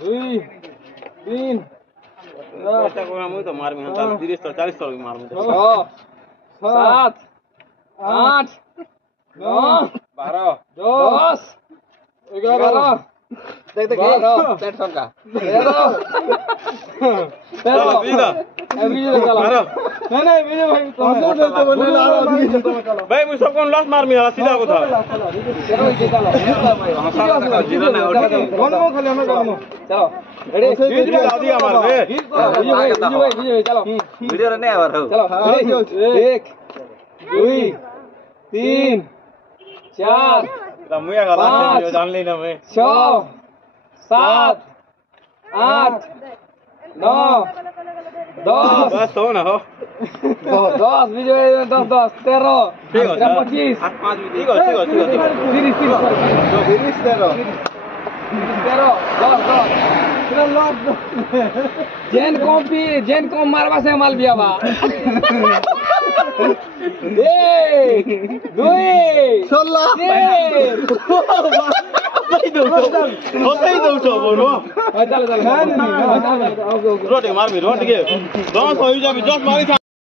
দুই তিন এটা করে আমি তো মারবি না 30 তো 40 তো মারবো 7 8 9 12 10 11 देख देख प्लेटफॉर्म का 13 अभी चलो नहीं विजय भाई भाई मुझे कौन लॉस मार मिला सीधा को था चलो खाली हमें चलो रेडी वीडियो ला दिया मार बे विजय भाई चलो वीडियो रहने आ रहा चलो 1 2 3 4 मुझे गला जो जान लेना मैं 6 7 8 9 10 बस तो ना हो 10 विजय 10 13 25 ठीक हो 30 जेन कॉम मारवा से माल बिया बा 1 2 16 बोलो चल रोटी मार भी रोटी के 10 हो जा भी 10 मारी